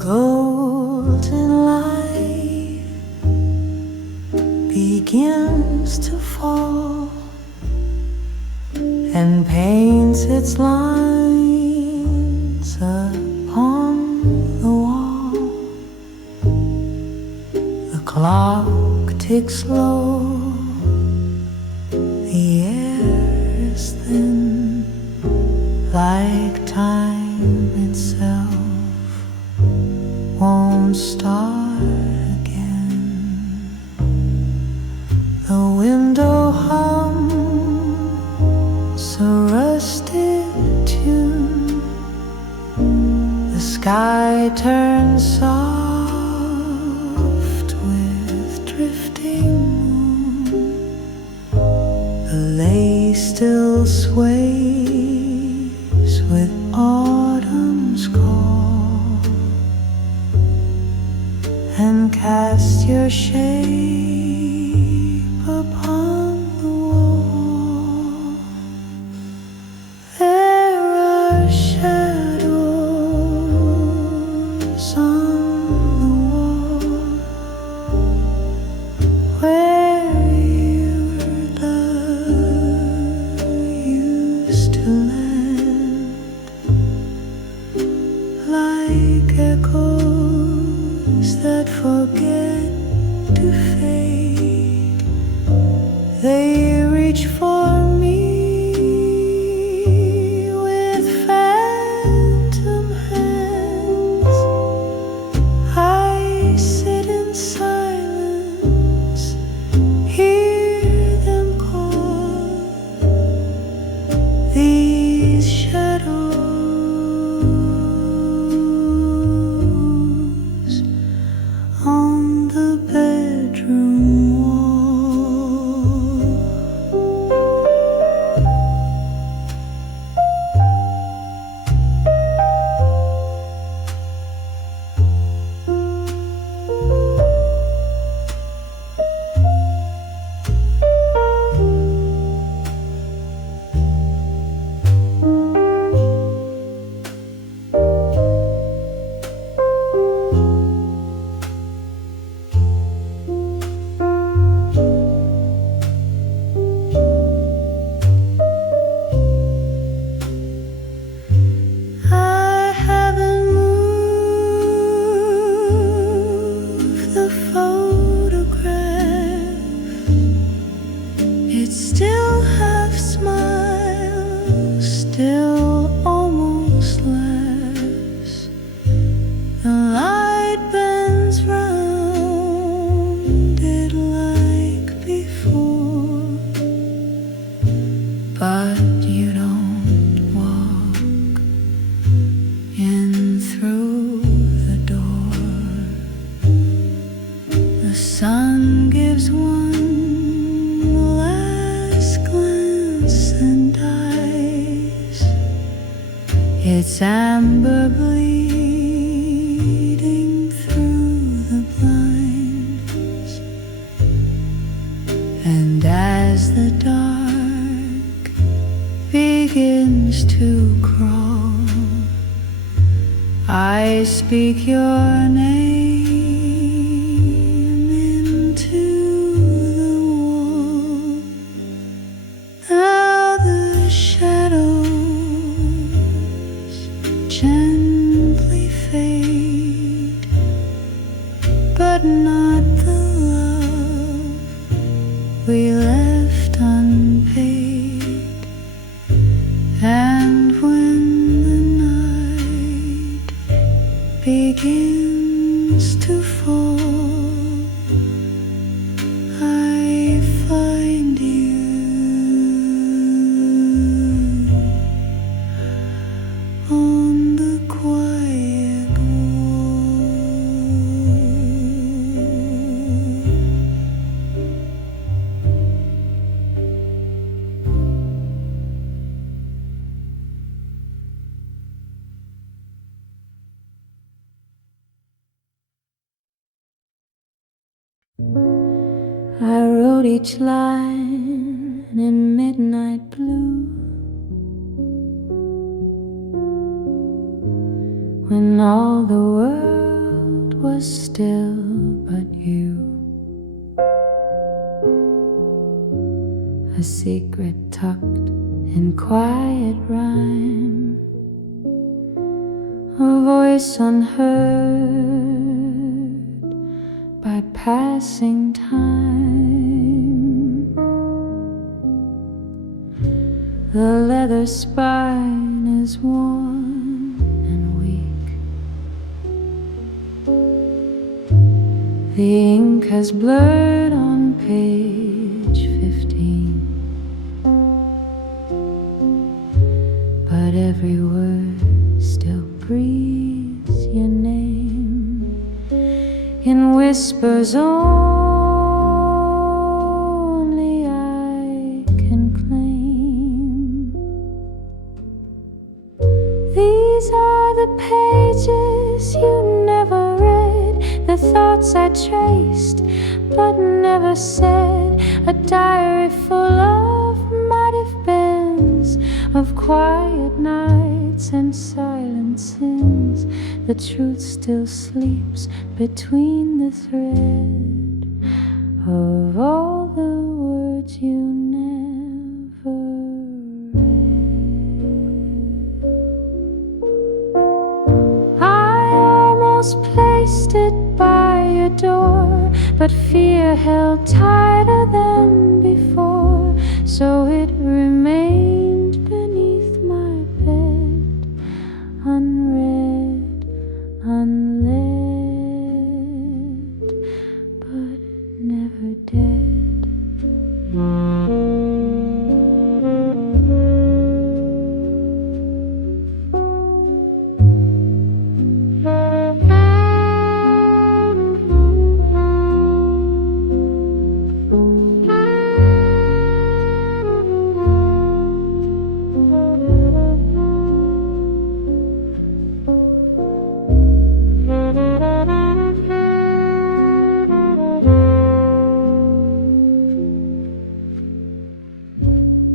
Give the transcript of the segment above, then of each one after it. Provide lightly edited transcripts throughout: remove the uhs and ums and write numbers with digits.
golden light begins to fall and paints its lines upon the wall. The clock ticks slow, the air is thin, like time itself won't start again. The window hums a rusted tune, the sky turns soft with drifting moon, the lace still sways with autumn's call, and cast your shape upon the wall. There are shadows on the wall where your love used to land, like echoes that forget to fade. They reach for me with phantom hands. I sit in silence, hear them call. These shadows on the bedroom wall. I haven't moved the photograph. It's still half smile, still almost laughs. The light bends round it like before, but you don't walk in through the door. The sun gives one last glance and dies, its amber bleeding through the blinds. And as the dark begins to crawl, I speak your name into the wall. Now the shadows gently fade, but not the love we left unpaid. And when the night begins to fall, I find you on the quiet wall. I wrote each line in midnight blue, when all the world was still but you. A secret tucked in quiet rhyme, a voice unheard by passing time. The leather spine is worn and weak. The ink has blurred on page 15, but every word still breathes your name in whispers only I can claim. These are the pages you never read, the thoughts I traced but never said, a diary full of might-have beens, of quiet nights and silent sins. The truth still sleeps between the thread of all the words you never read. I almost placed it by your door, but fear held tighter than before, so it remained beneath my bed, unread, unlit, but never dead.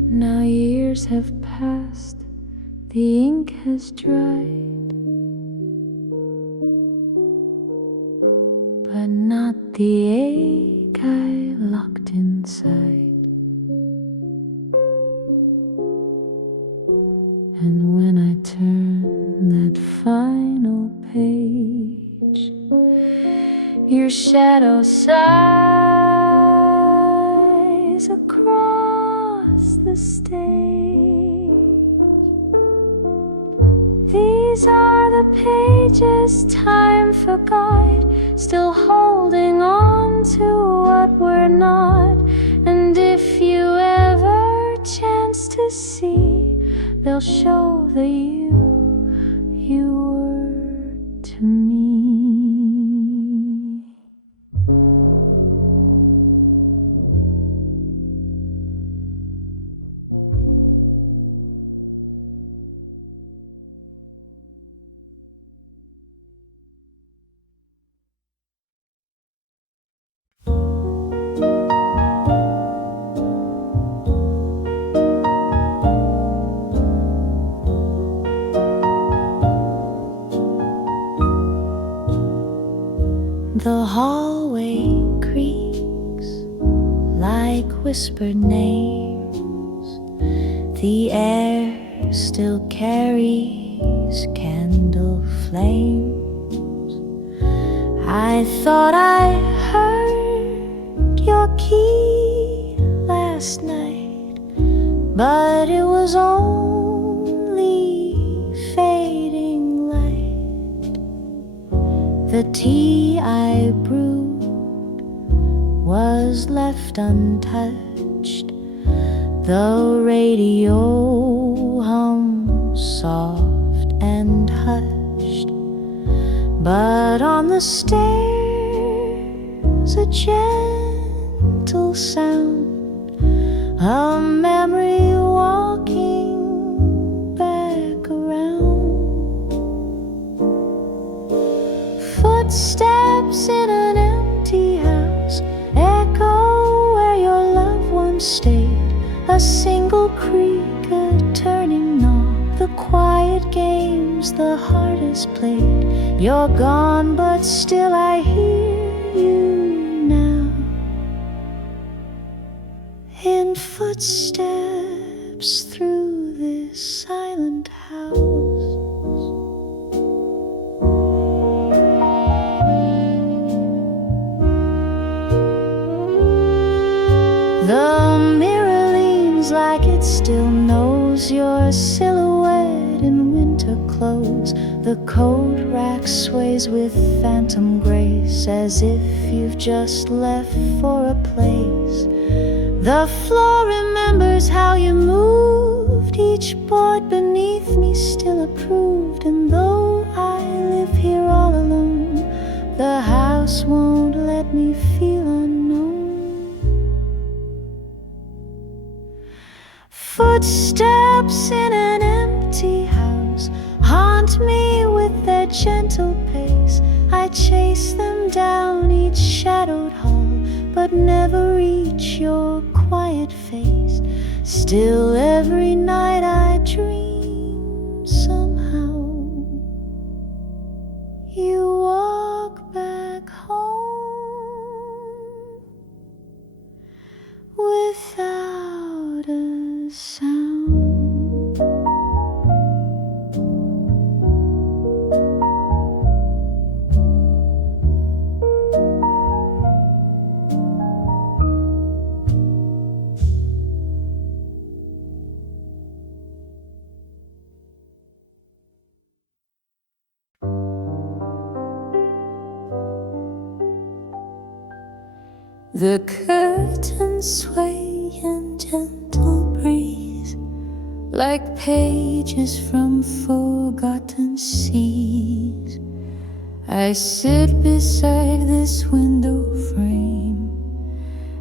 Now years have passed, the ink has dried, but not the ache I locked inside. And when I turn that final page, your shadow sighs across the stage. These are the pages time forgot, still holding on to what we're not. And if you ever chance to see, they'll show the you were to me. The hallway creaks like whispered names. The air still carries candle flames. I thought I heard your key last night, but it was only fading light. The tea I brewed was left untouched. The radio hums soft and hushed, but on the stairs a gentle sound, a memory walking back around. Footsteps in an empty house echo where your loved ones stayed. A single creak, a turning knob, the quiet games the heart has played. You're gone, but still I hear you now, in footsteps through this silent house. The mirror leans like it still knows your silhouette in winter clothes. The coat rack sways with phantom grace, as if you've just left for a place. The floor remembers how you moved. Each board beneath me still approved. And though I live here all alone, the house won't let me feel unknown. Footsteps in an empty house haunt me with their gentle pace. I chase them down each shadowed hall, but never reach your quiet face. Still every night I dream somehow you walk back home without a sound. The curtains sway in gentle breeze, like pages from forgotten seas. I sit beside this window frame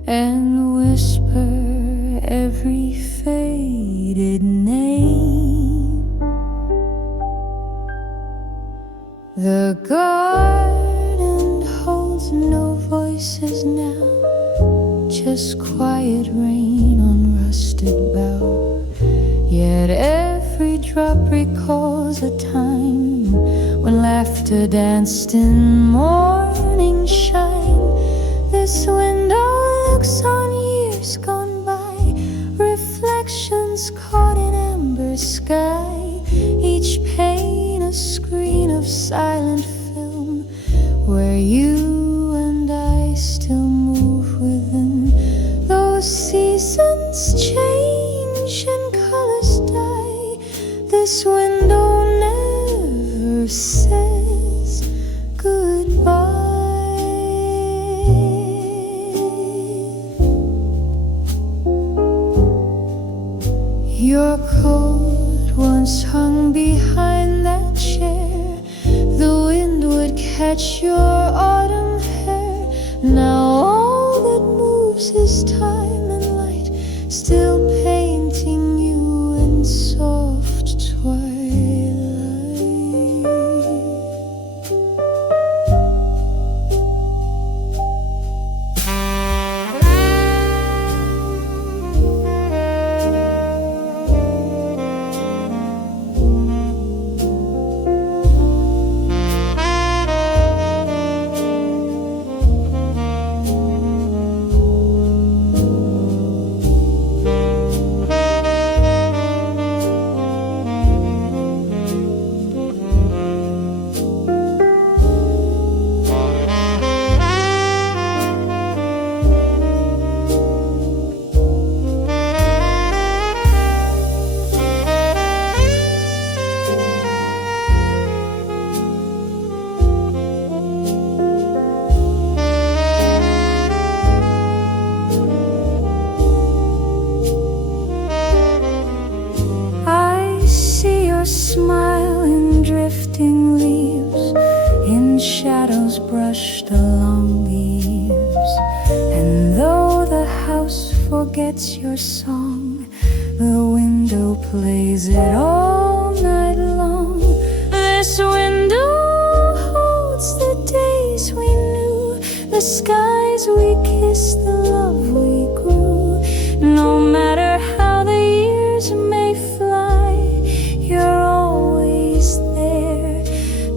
and whisper every faded name. The garden holds no voices now, just quiet rain on rusted bough. Yet every drop recalls a time when laughter danced in morning shine. This window looks on years gone by, reflections caught in amber sky. Each pane a screen of silent film, where you and I still move within. Those seasons change and colors die. This window never says goodbye. Your coat once hung behind that chair. The wind would catch your autumn hair. Now all that moves is time and light, still painting you in soft twilight. Smile in drifting leaves, in shadows brushed along the eaves. And though the house forgets your song, the window plays it all night long. This window holds the days we knew, the skies we kissed, the love we grew. No matter how the years may fly, you're always there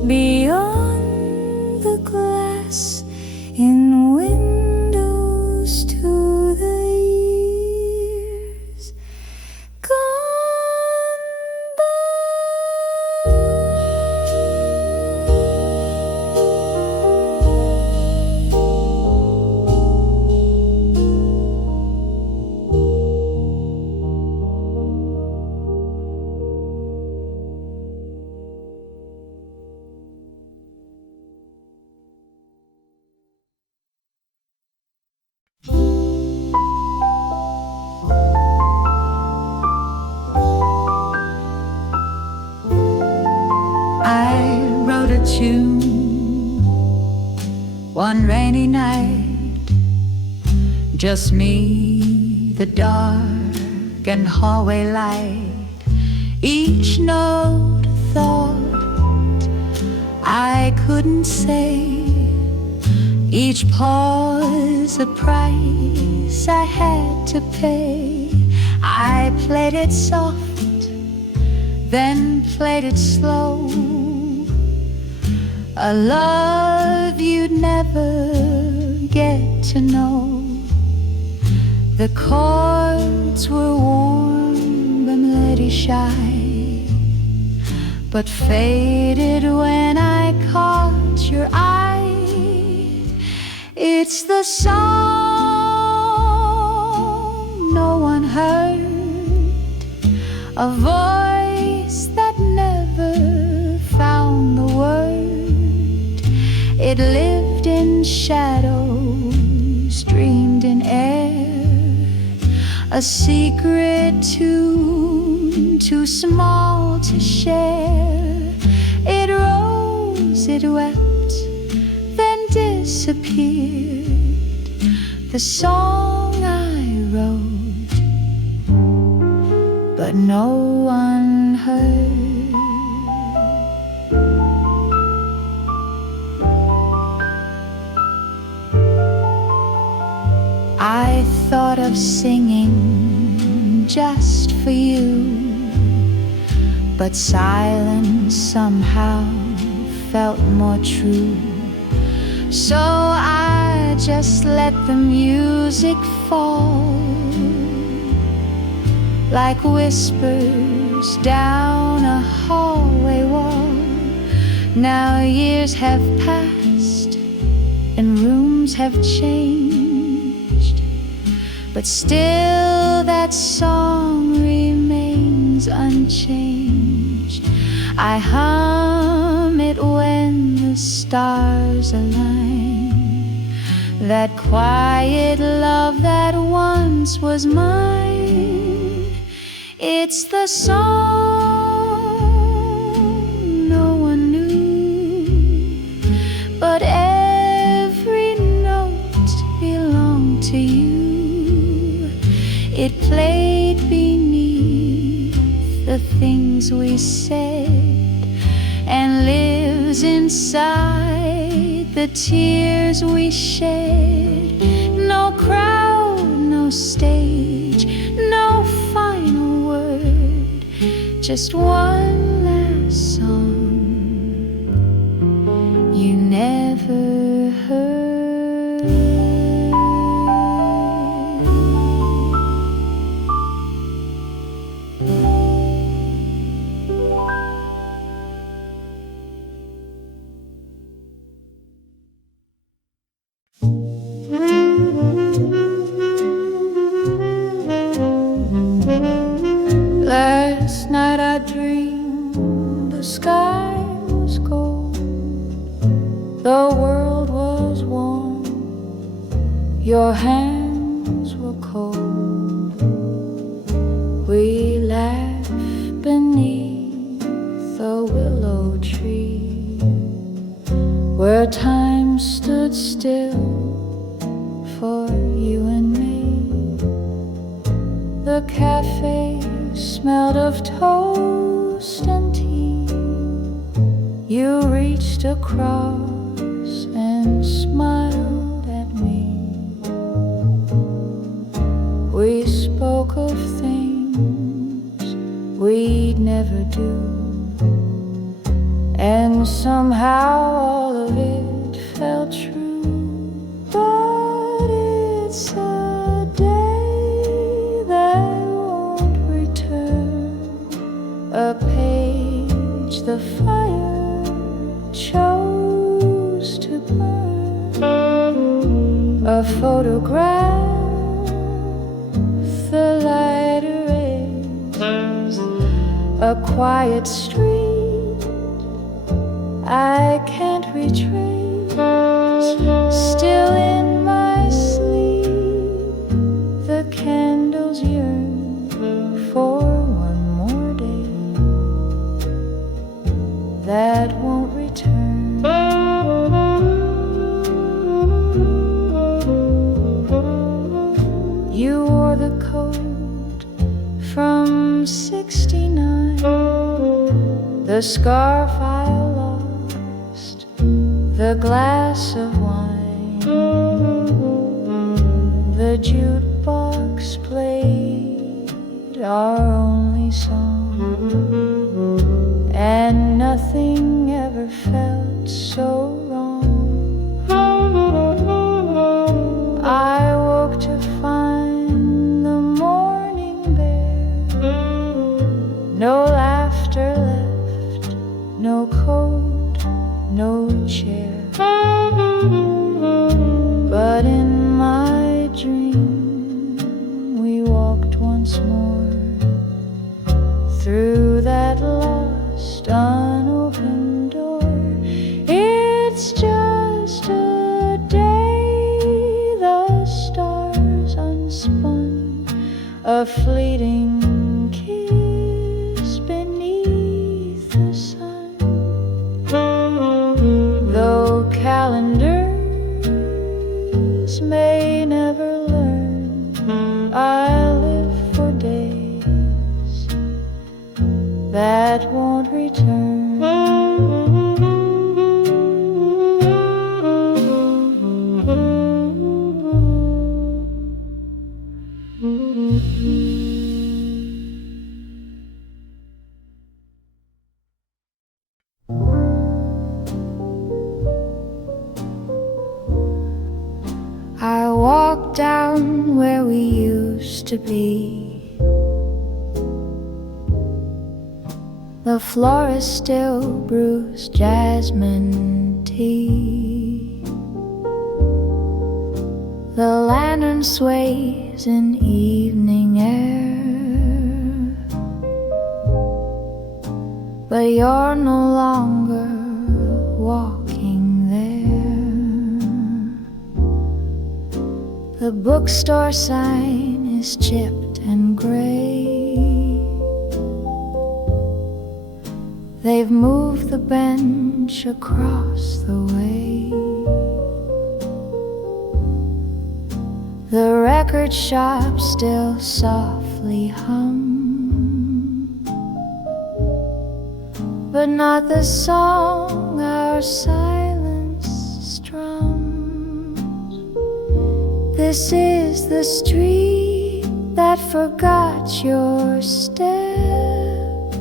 beyond One rainy night, just me, the dark and hallway light. Each note a thought I couldn't say. Each pause a price I had to pay. I played it soft, then played it slow. A love you'd never get to know. The chords were warm, the melody shy, but faded when I caught your eye. It's the song no one heard, a voice that never found the word. It lived in shadows, dreamed in air, a secret tune too small to share. It rose, it wept, then disappeared. The song I wrote, but no one heard. I thought of singing just for you, but silence somehow felt more true. So I just let the music fall, like whispers down a hallway wall. Now years have passed and rooms have changed, but still that song remains unchanged. I hum it when the stars align, that quiet love that once was mine. It's the song no one knew, but every note belonged to you. It played beneath the things we said and lives inside the tears we shed. No crowd, no stage, no final word, just one last song you never heard. Last night I dreamed the sky was gold, the world was warm, your hands were cold. We laughed beneath the willow tree, where time stood still for you and me. The cafe smelled of toast and tea. You reached across and smiled at me. We spoke of things we'd never do, and somehow all of it felt true. But it's a day that won't return, a page the fire chose to burn, a photograph the light erased, a quiet street I can't retrace. Still in my sleep the candles yearn for one more day that won't return. from 69, the scarf I lost, the glass of wine, the jukebox played our only song, and nothing ever felt so wrong. I woke to find the morning bare, no laughter left, no coat, no chair. But in my dream we walked once more through that lost unopened door. It's just a day, the stars unspun, a fleeting kiss beneath the sun. Though calendars may never learn, I live for days that won't return. I walk down where we used to be. The floor is still bruised jasmine tea. The lantern sways in evening air, but you're no longer walking there. The bookstore sign is chipped and gray. They've moved the bench across the way. The record shop still softly hum, but not the song our silence strums. This is the street that forgot your steps,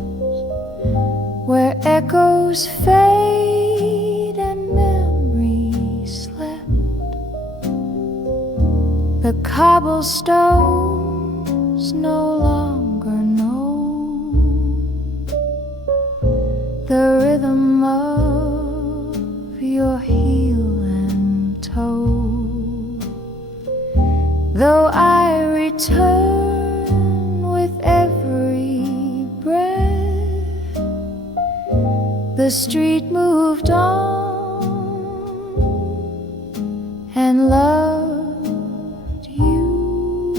where echoes fade and memories slept. The cobblestones no longer know the rhythm of your heel and toe. Though I return with every breath, the street moved on and loved you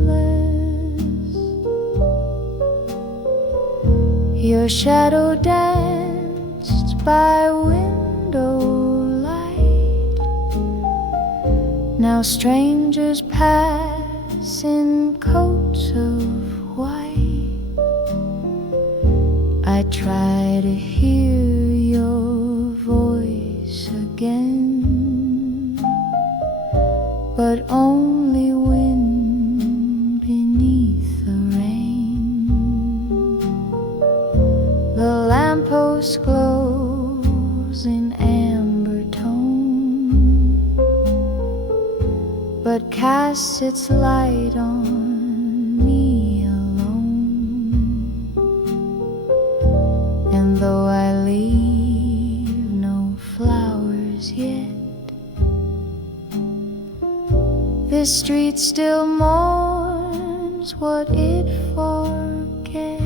less. Your shadow danced by window light. Now strangers pass in coats of white. I try to hear your voice again, but only wind beneath the rain. The lamppost glows in amber tone, but casts its light on me alone. And though I leave no flowers yet, this street still mourns what it forgets.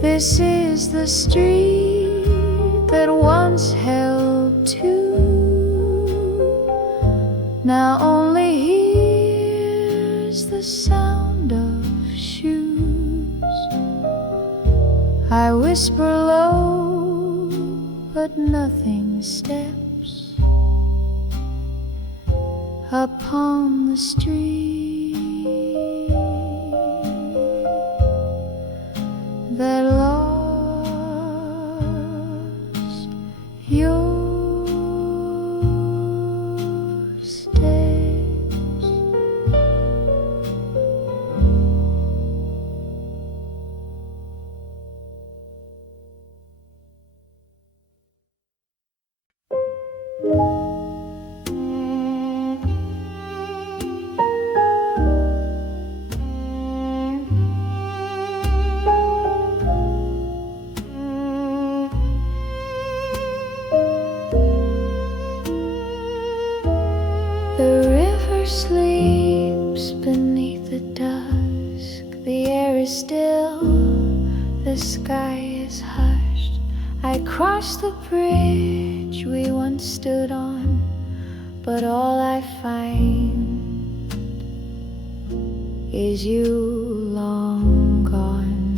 This is the street that once held two, now only hears the sound of shoes. I whisper low, but nothing steps. upon the street that lost your steps. The river sleeps beneath the dusk. The air is still, the sky is hushed. I crossed the bridge we once stood on, but all I find is you long gone.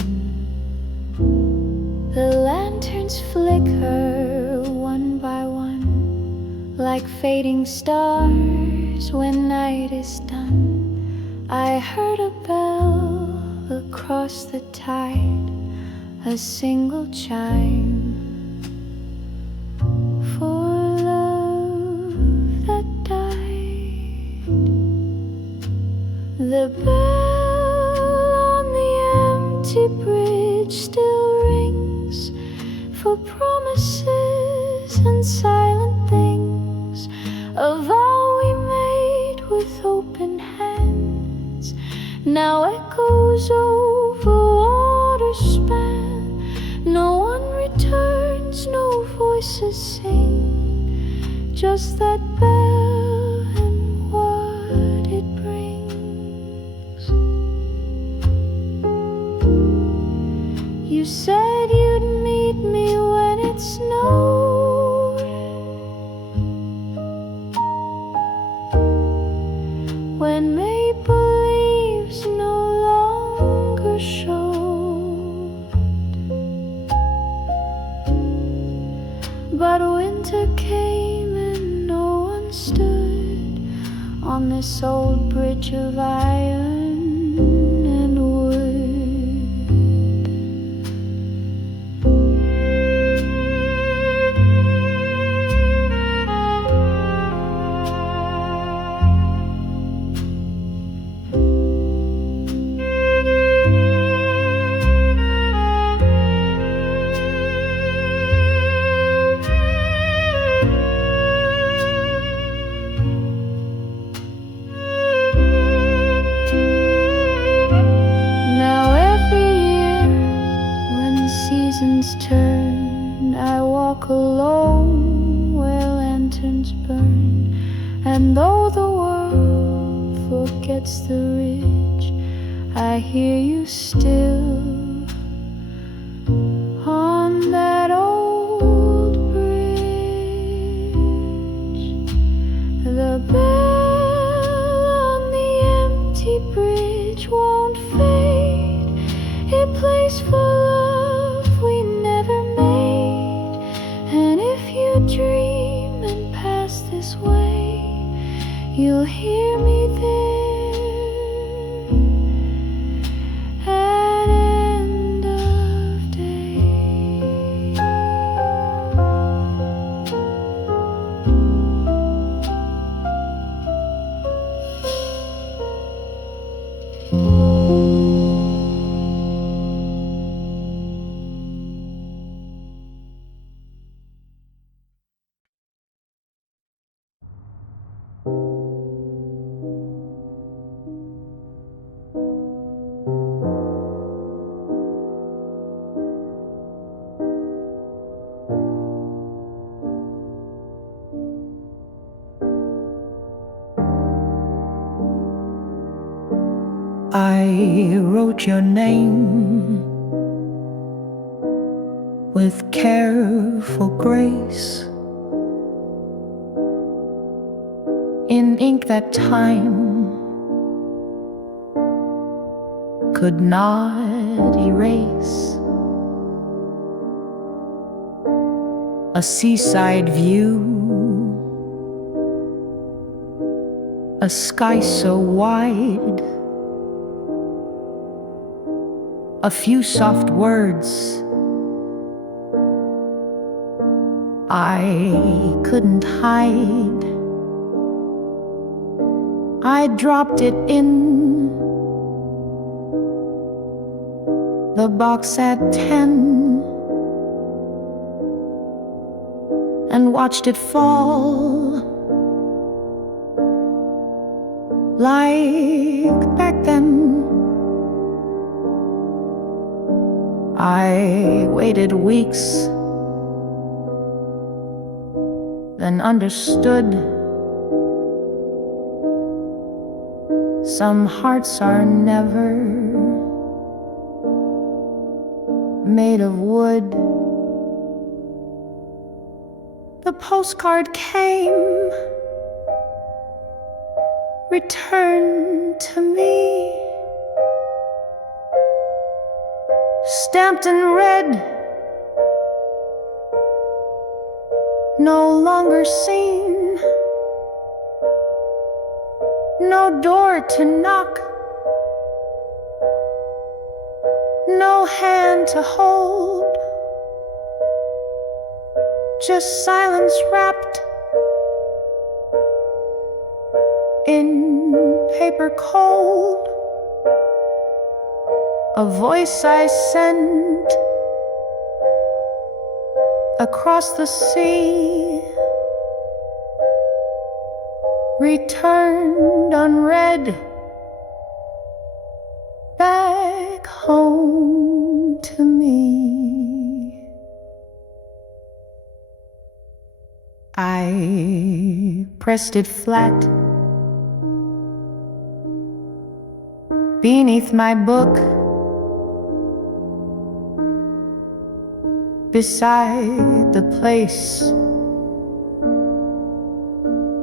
The lanterns flicker one by one, like fading stars when night is done. I heard a bell across the tide, a single chime for love that died. The bell on the empty bridge still rings for promises and silent things, a vow we made with open hands, now echoes over water span. No one returns, no voices sing, just that bell and what it brings. You said you'd meet me when it snowed, when maple leaves no longer showed. But winter came and no one stood on this old bridge of iron and wood. Now every year when the seasons turn, I walk alone where lanterns burn. And though the world forgets the ridge, I hear you still on that old bridge. The bell on the empty bridge won't fade. It plays for love we never made. And if you dream and pass this way, you'll hear me there at end of day. I wrote your name with careful grace in ink that time could not erase. A seaside view a sky so wide, a few soft words I couldn't hide. I dropped it in the box at 10 and watched it fall like back then. I waited weeks, then understood some hearts are never made of wood. The postcard came, returned to me, stamped in red, no longer seen, no door to knock, no hand to hold, just silence wrapped in paper cold. A voice I sent across the sea, returned unread back home to me. I pressed it flat beneath my book, beside the place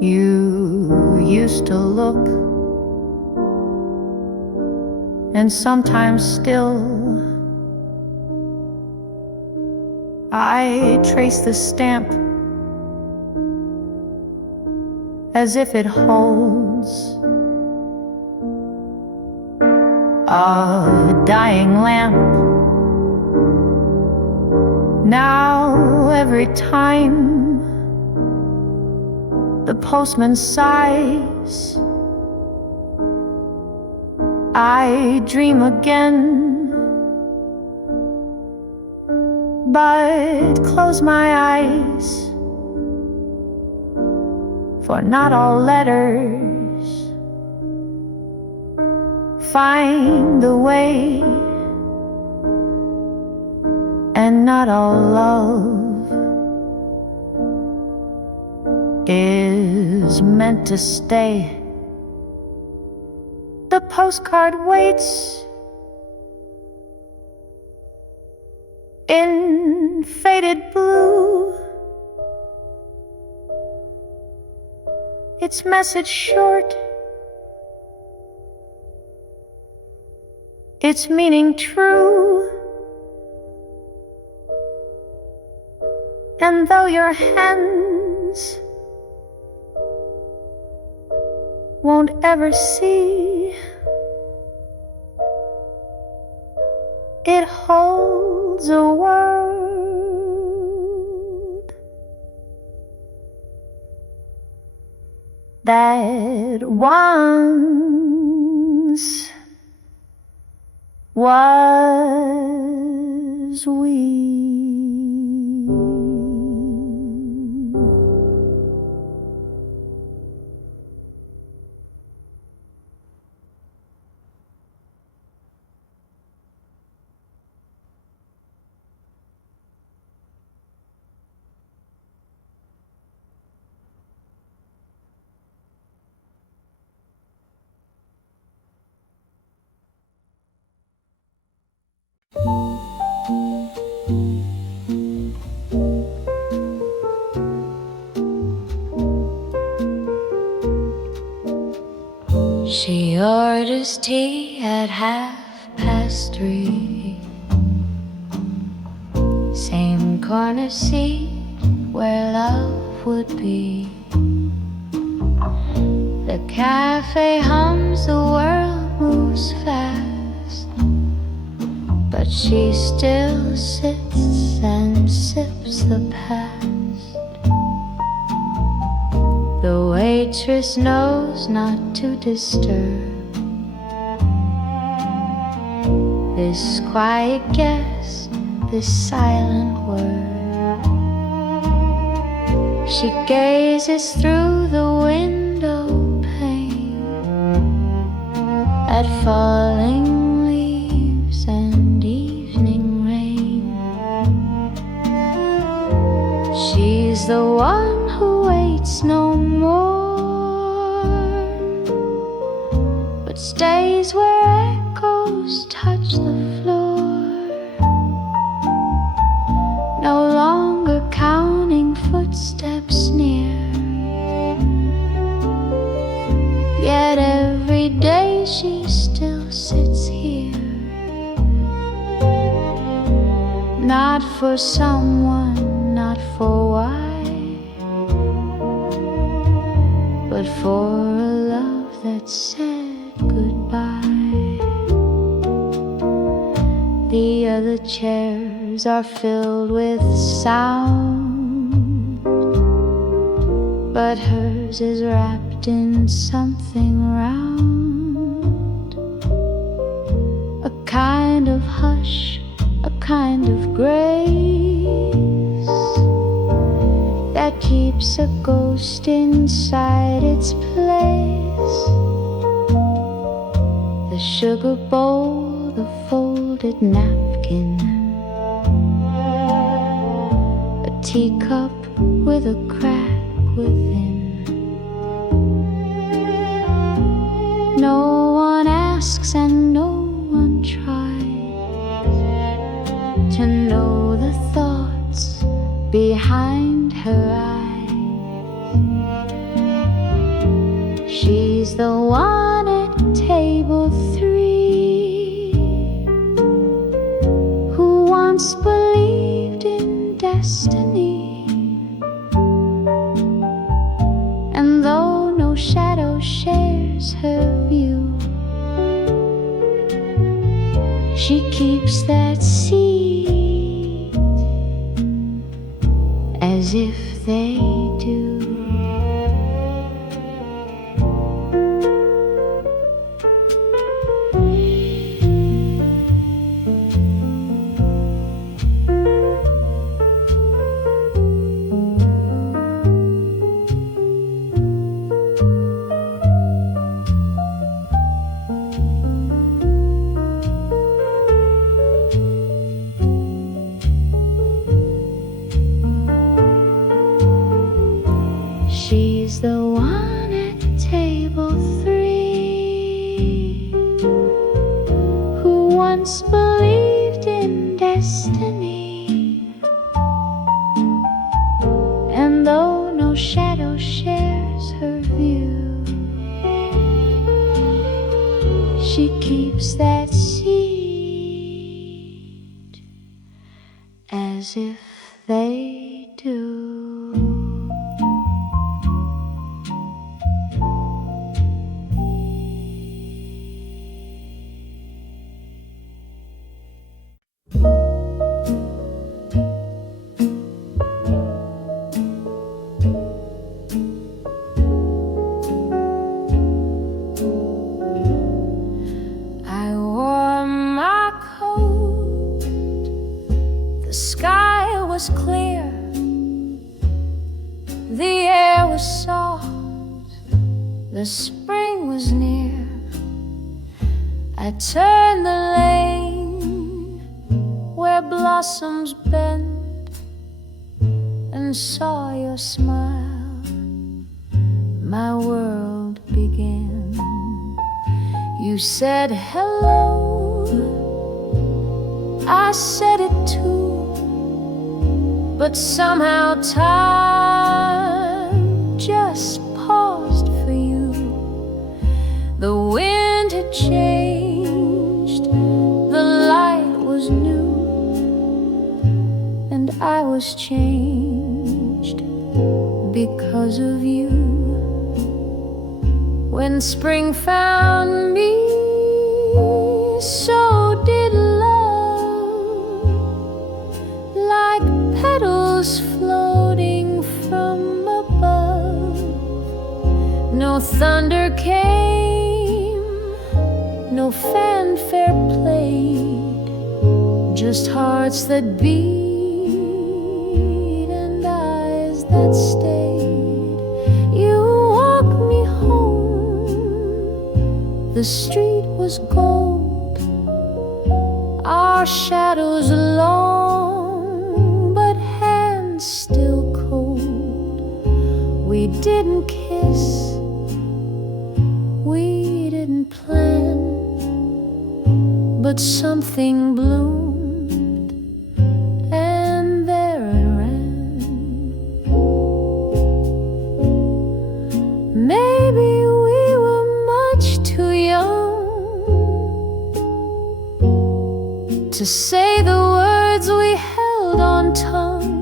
you used to look, and sometimes still I trace the stamp as if it holds a dying lamp. Now every time the postman sighs, I dream again, but close my eyes, for not all letters find the way, and not all love is meant to stay. The postcard waits in faded blue, its message short, its meaning true. And though your hands won't ever see, it holds a world that once was we. She orders tea at 3:30. Same corner seat where love would be. The The cafe hums, the world moves fast, but she still sits and sips the past. The waitress knows not to disturb this quiet guest, this silent word. She gazes through the window pane at falling leaves and evening rain. She's the one who waits no more, but stays where echoes touch the floor, no longer counting footsteps near. Yet every day she still sits here, not for someone, not for why, but for a love that said goodbye. The other chairs are filled with sound, but hers is wrapped in something round, a kind of hush, a kind of grace that keeps a ghost inside its place. The sugar bowl, the folded napkin, a teacup with a crack within. No one asks and no one tries to know the thoughts behind her eyes. She's the one at table 3 who once believed in destiny, and though no shadow shares her view, she keeps that seat as if they do. She's the one at table 3 who once believed in destiny, and though no shadow shares her view, she keeps that seat as if they do. I wore my coat, the sky was clear, the air was soft, the spring was near. I turned the lane where blossoms bend and saw your smile. My world began. You said hello, I said it too, but somehow time just paused for you. The wind had changed, the light was new, and I was changed because of you. when spring found me, so did love, like petals floating from above. No thunder came, no fanfare played, just hearts that beat and eyes that stayed. You walked me home, the street was gold, our shadows long, but hands still cold. We didn't kiss, we didn't plan, but something bloomed, and there it ran. Maybe we were much too young to say the words we held on tongue,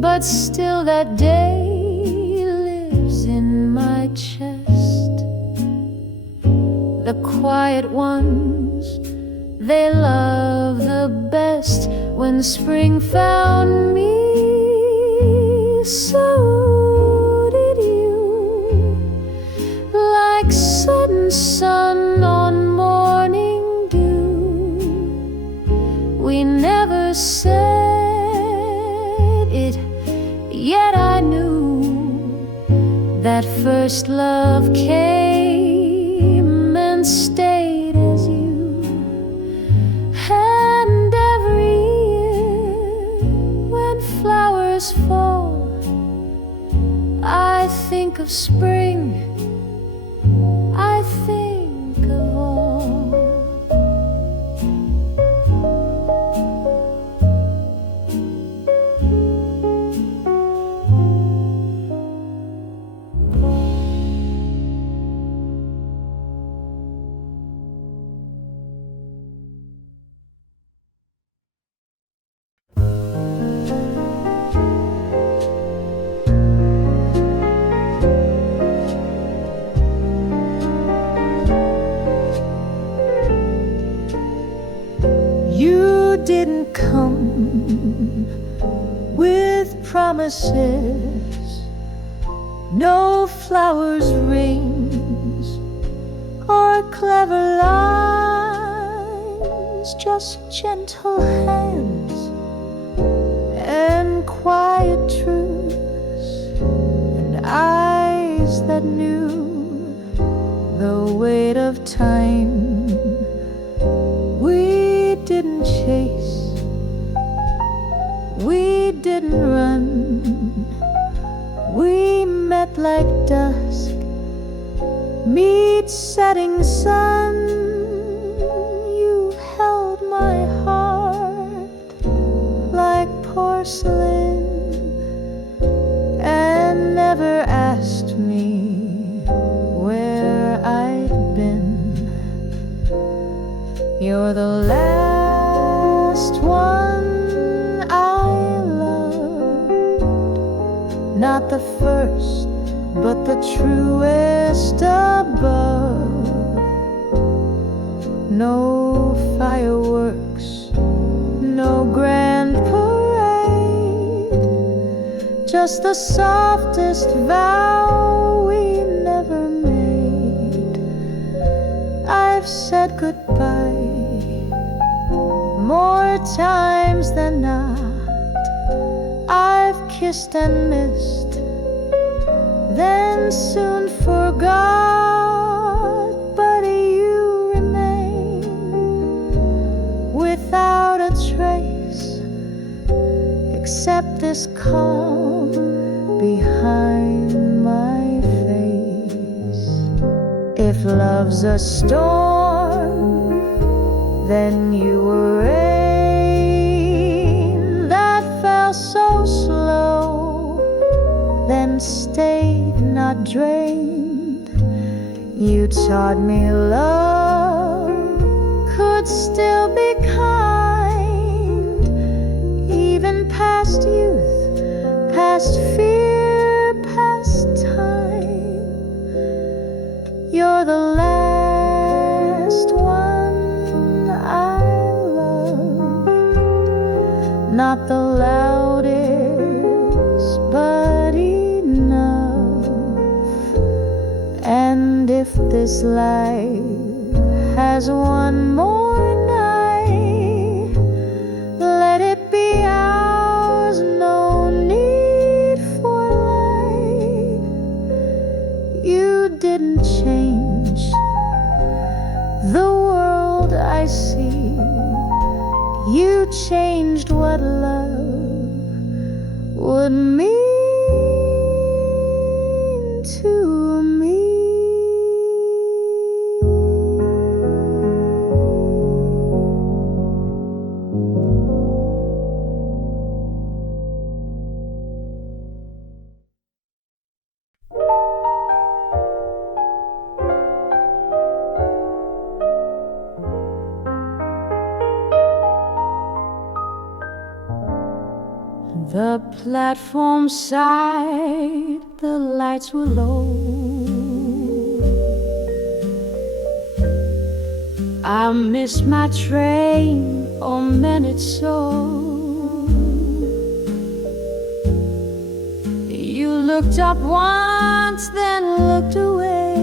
but still that day lives in my chest. The quiet ones, they love the best when spring found me. So did you, like sudden sun on morning dew. We never said it, yet I knew that first love came and stayed as you. And every year when flowers fall, I think of spring, I think of all. You didn't come with promises, no flowers, rings, or clever lines, just gentle hands and quiet truths, and eyes that knew the weight of time. We didn't chase, we didn't run, we met like dusk meets setting sun. You held my heart like porcelain and never asked me where I'd been. You're the last one I loved, not the first, but the truest above. No fireworks, no grand parade, just the softest vow we never made. I've said goodbye more times than not. I've kissed and missed, then soon forgot, but you remain without a trace, except this calm behind my face. If love's a storm, then you were rain that fell so slow, then stayed, not drained. You taught me love could still be kind, even past youth, past fear, past time. You're the last one I love, not the loudest, but enough. And if this life has one more night, let it be ours, no need for light. You didn't change the world I see, you changed what love would mean to me. The platform side, the lights were low. I missed my train, oh man, it's so. You looked up once, then looked away,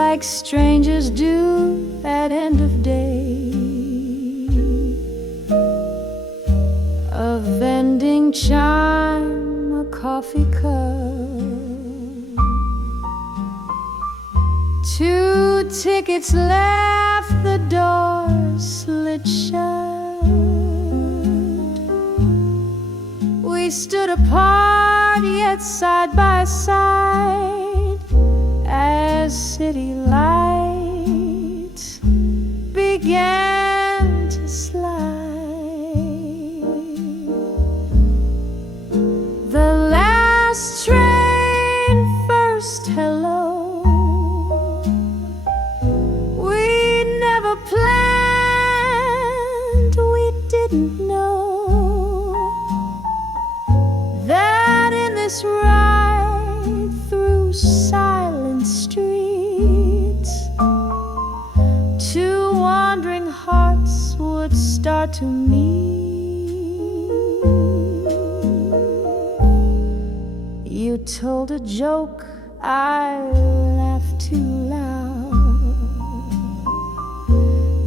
like strangers do at end of day. A vending chime, a coffee cup, 2 tickets left, the door slid shut. We stood apart, yet side by side, as city lights began to slide. The last train, first hello. We never planned, we didn't know that in this ride through silent streets, 2 wandering hearts would start to meet. You told a joke, I laughed too loud.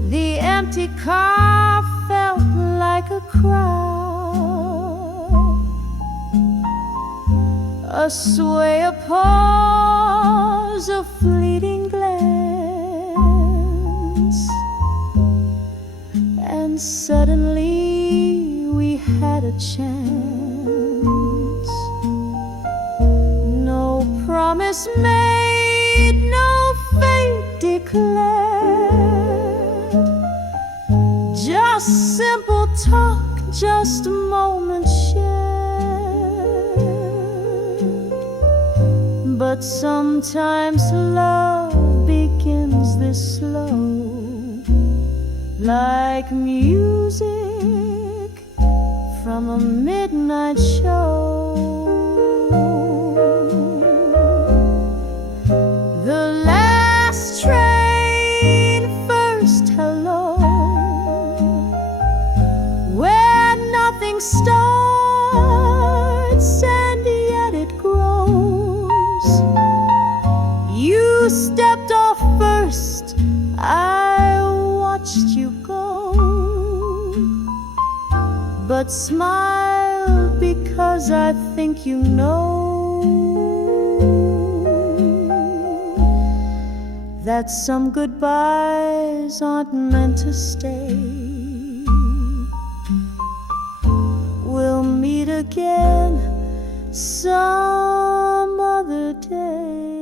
The empty car felt like a crowd, a sway, a pause, a fleeting glance, and suddenly we had a chance. No promise made, no fate declared, just simple talk, just a moment shared. But sometimes love begins this slow, like music from a midnight show. The last train, first hello, where nothing starts and yet it grows. You stepped off first, I watched you go, but smile because I think you know that some goodbyes aren't meant to stay. We'll meet again some other day.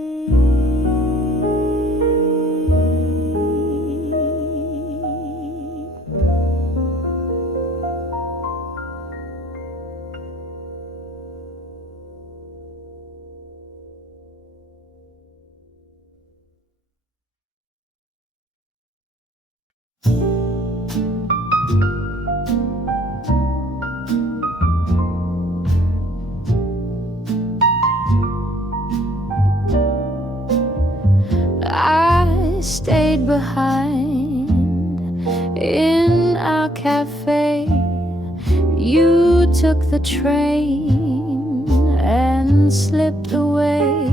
stayed behind in our cafe. You took the train and slipped away.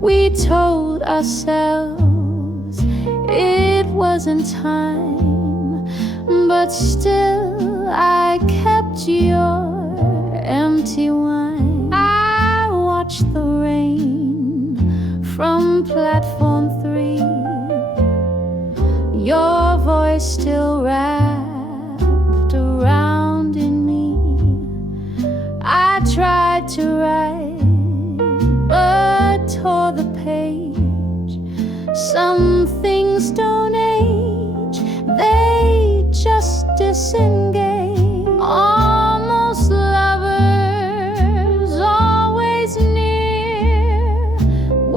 We told ourselves it wasn't time, but still I kept your empty wine. I watched the rain from platform 3. Your voice still wrapped around in me. I tried to write, but tore the page. Some things don't age, they just disengage. Almost lovers, always near,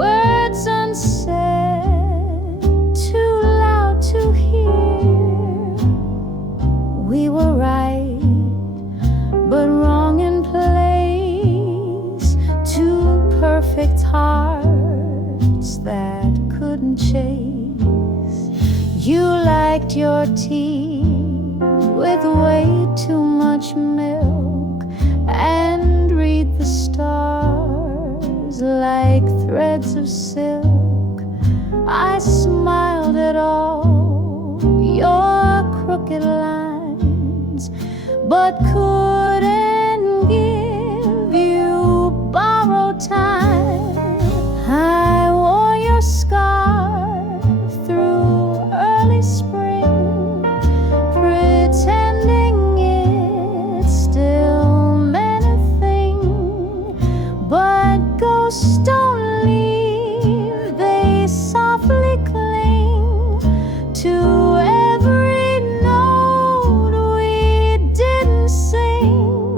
words unsaid, too loud to hear. We were right, but wrong in place. Two perfect hearts that couldn't chase. You liked your tea with way too much milk, and read the stars like threads of silk. I smiled at all your crooked lines, but couldn't give you borrowed time. I wore your scarf through early spring, pretending it still meant a thing. But ghosts don't leave, they softly cling to every note we didn't sing.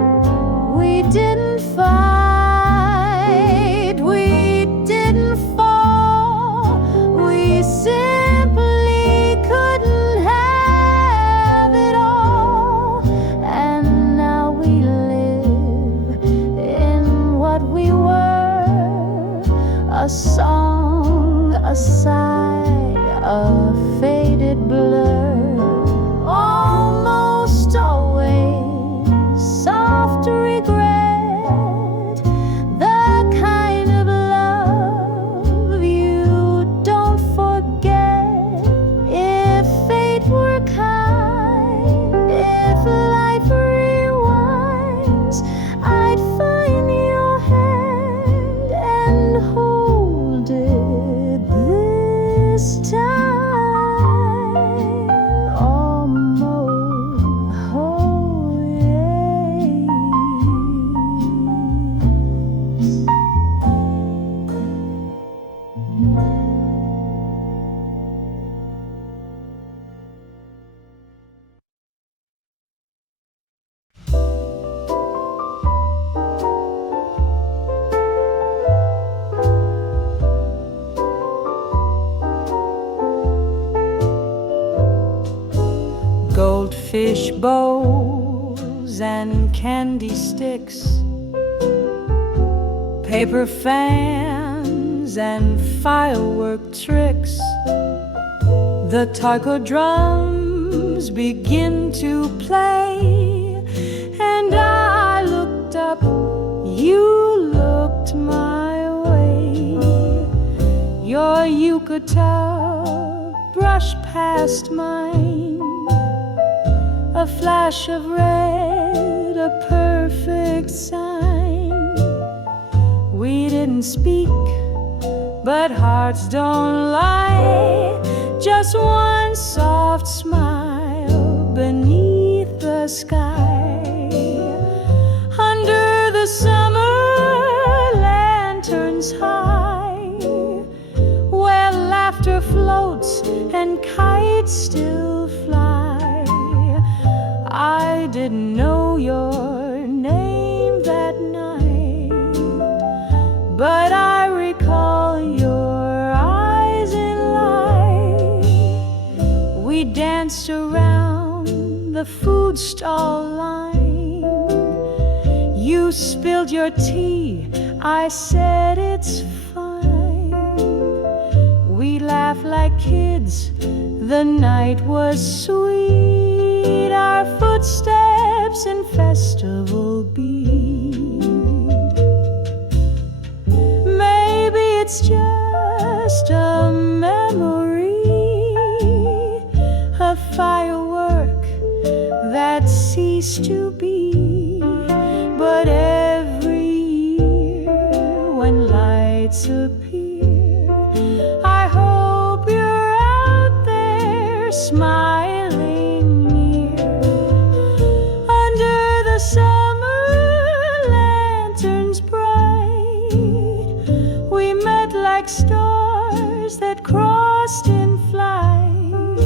We didn't fight, we didn't fall, we simply couldn't have it all. And now we live in what we were, a song, a sigh, a faded blur. Almost always soft regret, the kind of love you don't forget. If fate were kind, if life rewinds, I'd find your hand and hold it this time. Almost, oh yes. Goldfish bowls and candy sticks, paper fans and firework tricks. The taiko drums begin to play, and I looked up, you looked my way. Your yukata brushed past mine, a flash of red, a perfect sign. We didn't speak, but hearts don't lie. Just one soft smile beneath the sky. Under the summer lanterns high, where laughter floats and kites still fly. I didn't know your name that night, but I recall your eyes in light. We danced around the food stall line. You spilled your tea, I said it's fine. We laughed laughed like kids. The night was sweet, our footsteps in festival beat. Maybe it's just a memory, a firework that ceased to be. But every year when lights appear, I hope you're out there smiling near. Under the summer lanterns bright, we met like stars that crossed in flight.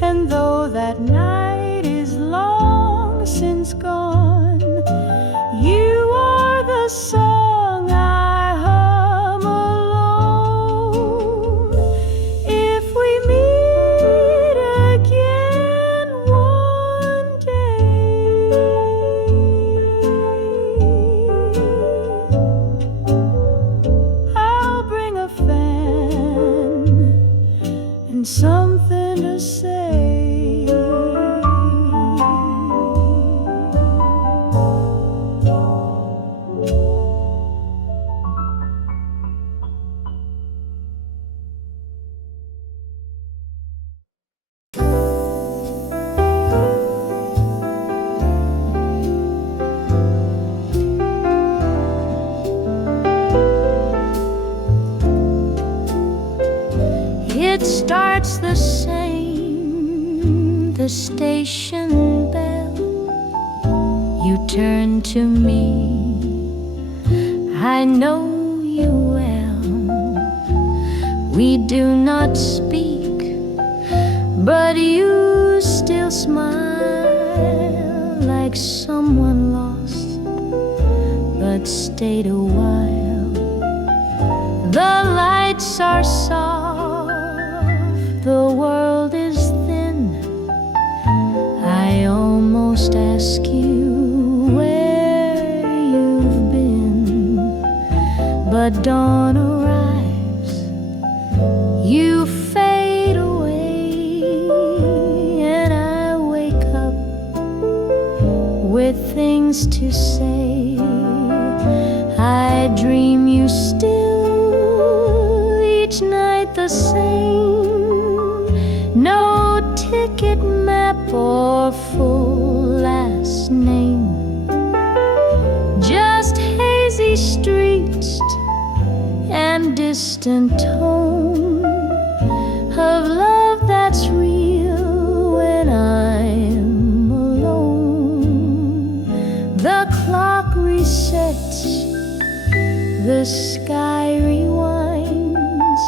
And though that night is long since gone, you are the song I hum alone. If we meet again one day, I'll bring a fan and something to say. It starts the same, the station bell. You turn to me, I know you well. We do not speak, but you still smile like someone lost, but stayed a while. The lights are soft, the world is thin. I almost ask you where you've been, but dawn arrives, you fade away, and I wake up with things to say. I dream you still, each night the same. No ticket map or full last name, just hazy streets and distant tone of love that's real when I'm alone. The clock resets, the sky rewinds,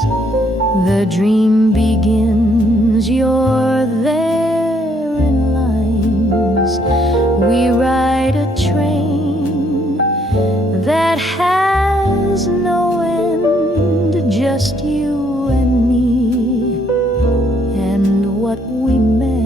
the dream begins, you're there in lines. We ride a train that has no end, just you and me and what we mend.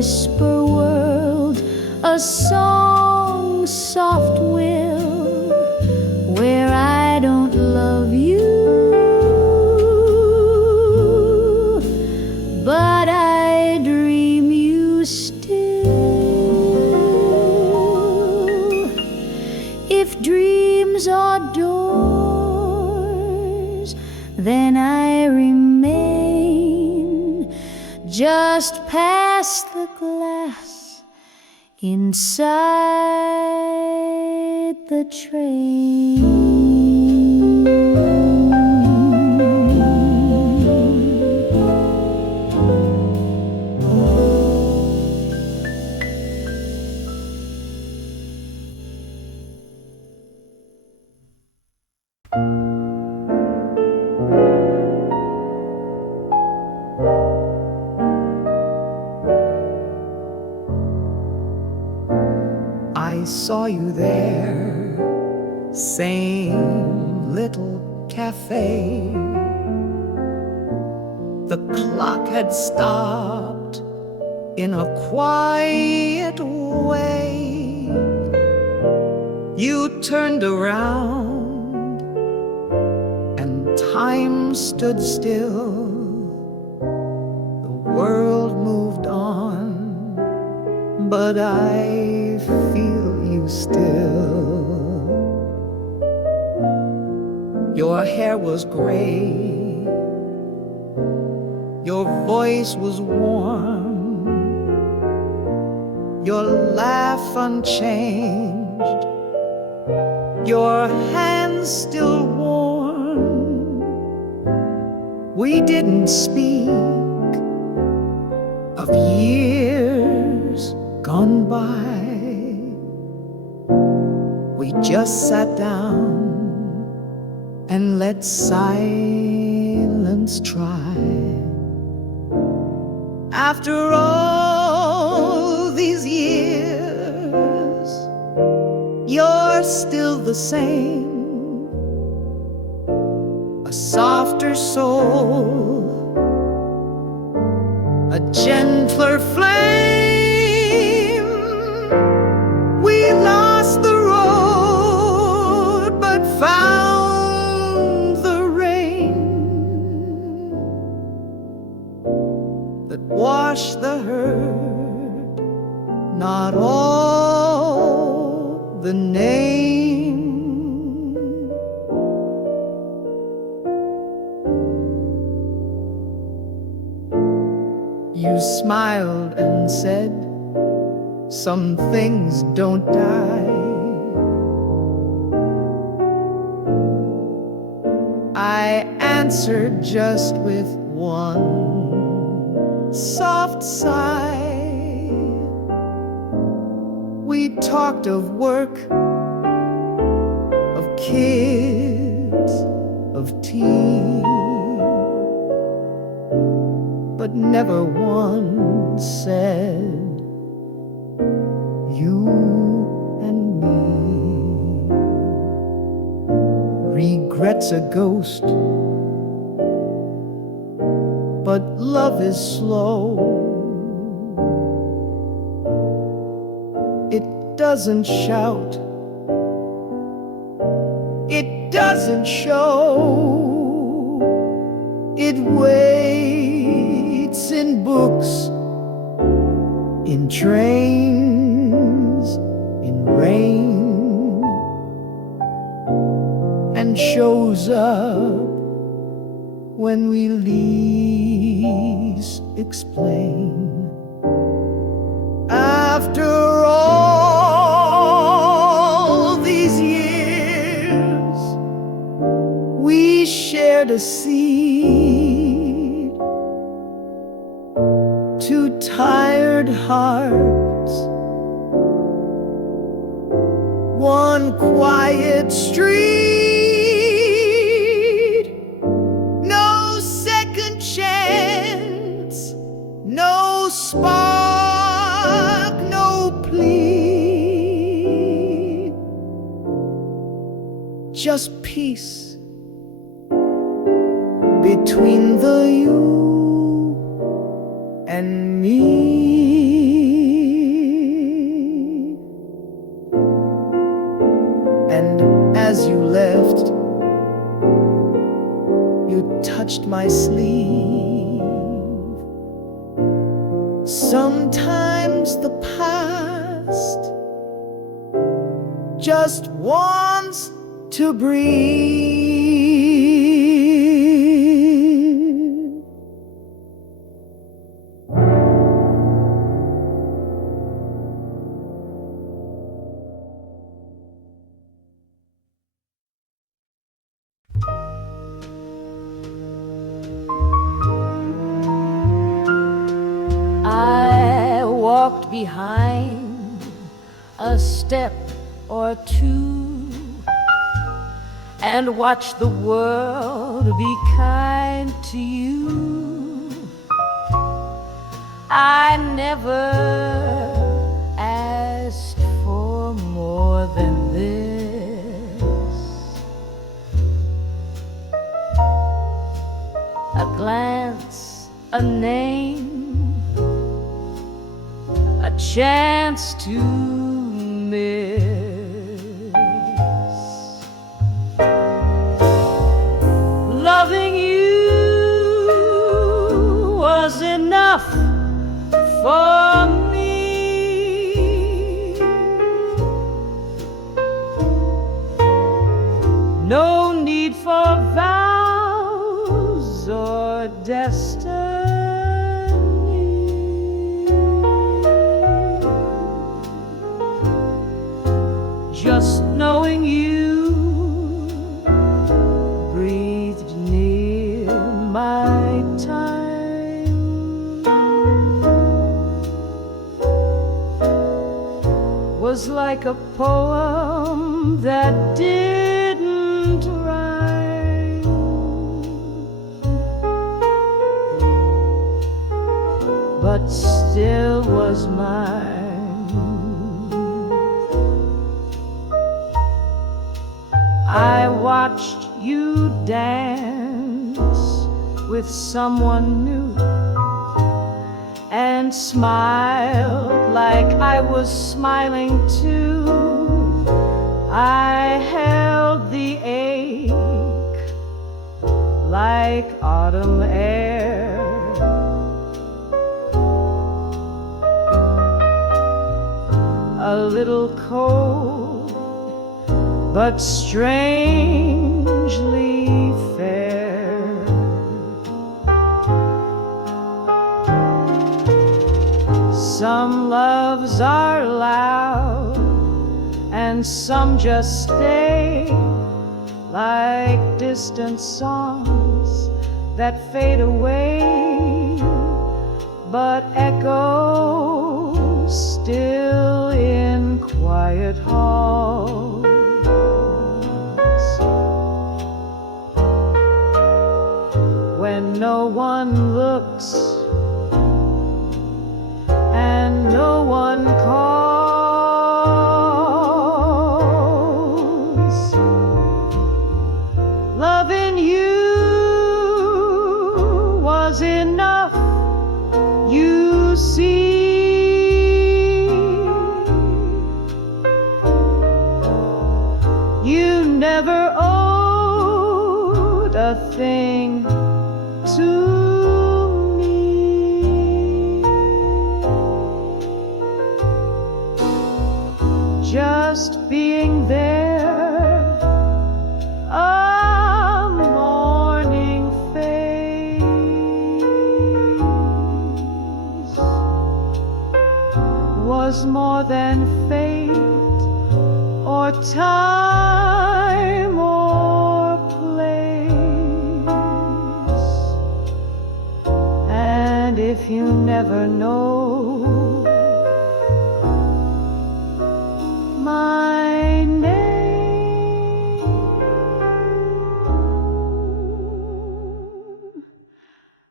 whisper world, a song soft will, where I don't love you, but I dream you still. If dreams are doors, then I remain just past the glass inside the train. I saw you there, same little cafe. The clock had stopped in a quiet way. You turned around and time stood still. The world moved on, but I feel you still. Your hair was gray, your voice was warm, your laugh unchanged, your hands still warm. We didn't speak of years gone by. We just sat down and let silence try. After all these years, you're still the same. A softer soul, a gentler flame. We lost the road, but found the rain that washed the hurt, not all the name. You smiled and said, some things don't die. I answered just with one soft sigh. We talked of work, of kids, of tea, but never once said you and me. Regret's a ghost, but love is slow. It doesn't shout, it doesn't show. It waits in books, in trains, in rain, and shows up when we least explain. After all these years, we shared a seed, two tired hearts, one quiet street, no second chance, no spark, no plea, just peace between the you and me. Sometimes the past just wants to breathe. I walked behind a step or two and watched the world be kind to you. I never asked for more than this, a glance, a name, a chance to miss. Loving you was enough for me. No need for vows or destiny. Just knowing you breathed near my time was like a poem that didn't rhyme, but still was mine. I watched you dance with someone new and smiled like I was smiling too. I held the ache like autumn air, a little cold but strangely fair. Some loves are loud and some just stay like distant songs that fade away, but echo still in quiet halls. When no one looks and no one calls, loving you was enough, you see. You never owed a thing to me. Just being there, a morning phase, was more than fate or time or place. And if you never know my name,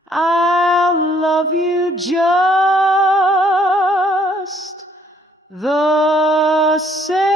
I'll love you just the same.